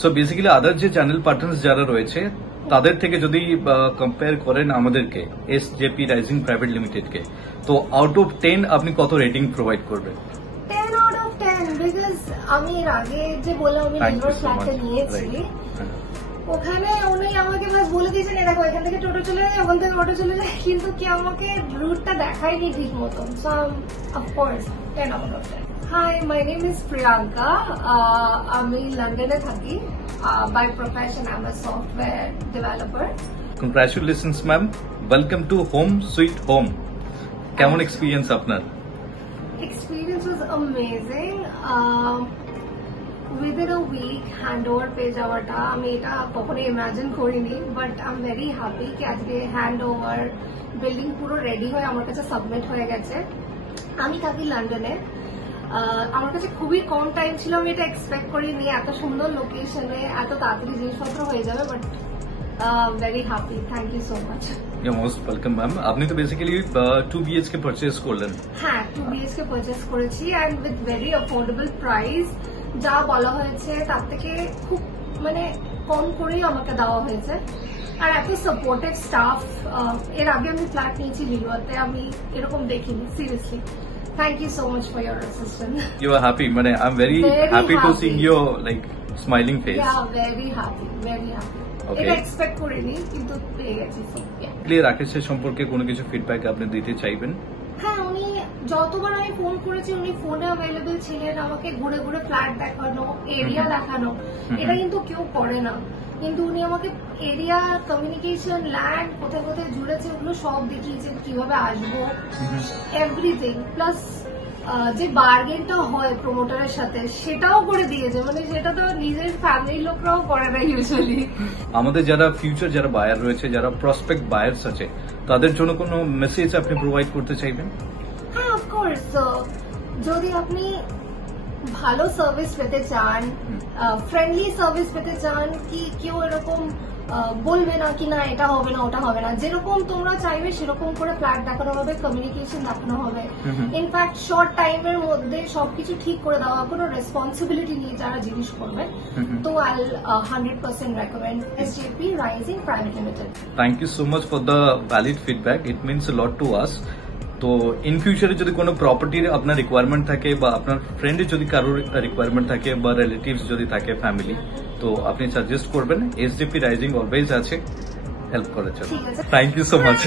So basically আদার যে channel partners যারা রয়েছে তাদের থেকে যদি কম্পেয়ার করেন আমাদেরকে এসজেপি রাইজিং প্রাইভেট লিমিটেড কে, তো আউট অফ 10 আপনি কত রেটিং প্রোভাইড করবেন? 10 out of 10 বিকজ আমি এর আগে যে বললাম আমি লিভার ফ্ল্যাটটা নিয়েছি, ওখানে উনি আমাকে বাস বলে দিয়েছেন দেখো এখান থেকে টোটো চলে যায়, ওখান থেকে অটো চলে যায়, কিন্তু কি আমাকে রুটটা দেখায়নি ঠিক মতন। So of course 10 out of 10। Hi, my name is Priyanka. আমি লন্ডনে থাকি। By profession I am a software developer. Congratulations ma'am, welcome to home sweet home. কেমন এক্সপিরিয়েন্স আপনার? Experience was amazing. Within a week handover পেয়ে যাওয়াটা আমি এটা কখনো ইমাজিন করিনি, but I am very happy কি আজকে হ্যান্ডওভার বিল্ডিং পুরো রেডি হয়ে আমার কাছে সাবমিট হয়ে গেছে। আমি থাকি লন্ডনে। আমার কাছে খুবই কম টাইম ছিল, আমি এটা এক্সপেক্ট করিনি এত সুন্দর লোকেশনে এত তাড়াতাড়ি জিনিসপত্র হয়ে যাবে, but very happy. Thank you so much. Most welcome ma'am. আপনি তো বেসিক্যালি 2 BHK পারচেজ করলেন। হ্যাঁ, 2 BHK পারচেজ করেছি and with very affordable price. যা বলা হয়েছে তার থেকে খুব মানে কম করেই আমাকে দেওয়া হয়েছে, আর এত সাপোর্টিভ স্টাফ। এর আগে আমি ফ্ল্যাট নিয়েছি লিলুয়াতে, আমি এরকম দেখিনি seriously. Thank you so much for your assistance. You are happy, মানে I'm very happy to see your like smiling face. Yeah, very happy, very happy. Okay. এটা এক্সপেক্ট করিনি কিন্তু পেয়ে গেছি। রাকেশের সম্পর্কে কোনো কিছু ফিডব্যাক আপনি দিতে চাইবেন? হ্যাঁ, উনি যতবার আমি ফোন করেছি উনি ফোনে অ্যাভেলেবল ছিলেন, আমাকে ঘুরে ঘুরে ফ্ল্যাট দেখানো, এরিয়া দেখানো, এটা কিন্তু কেউ করে না। কিন্তু উনি আমাকে এরিয়া, কমিউনিকেশন, ল্যান্ড কোথায় কোথায় জুড়েছে ওগুলো সব দেখিয়েছেন, কিভাবে আসবো, এভরিথিং। প্লাস যে বার্গেনটা হয় প্রমোটারের সাথে সেটাও করে দিয়েছে, মানে সেটা তো নিজের ফ্যামিলির লোকরাও করে না ইউজুয়ালি। আমাদের যারা ফিউচার যারা বায়ার রয়েছে, যারা প্রসপেক্ট বায়ার্স আছে, তাদের জন্য কোনো মেসেজ আপনি প্রোভাইড করতে চাইবেন? হ্যাঁ, অফকোর্স। যদি আপনি ভালো সার্ভিস পেতে চান, ফ্রেন্ডলি সার্ভিস পেতে চান, কি কেউ এরকম বলবে না কি না এটা হবে না ওটা হবে না, যেরকম তোমরা চাইবে সেরকম করে ফ্ল্যাট দেখানো হবে, কমিউনিকেশন দেখানো হবে। ইনফ্যাক্ট শর্ট টাইমের মধ্যে সবকিছু ঠিক করে দেওয়া, কোনো রেসপন্সিবিলিটি নিয়ে যারা জিনিস করবে, তো I 100% recommend SJP rising private limited. Thank you so much for the valid feedback, it means a lot to us. তো ইন ফিউচারে যদি কোনো প্রপার্টির আপনার রিকোয়ারমেন্ট থাকে বা আপনার ফ্রেন্ডের যদি কারোর রিকোয়ারমেন্ট থাকে বা রিলেটিভস যদি থাকে ফ্যামিলি, তো আপনি সাজেস্ট করবেন। এসজেপি রাইজিং অলওয়েজ আছে হেল্প করার জন্য। Thank you so much.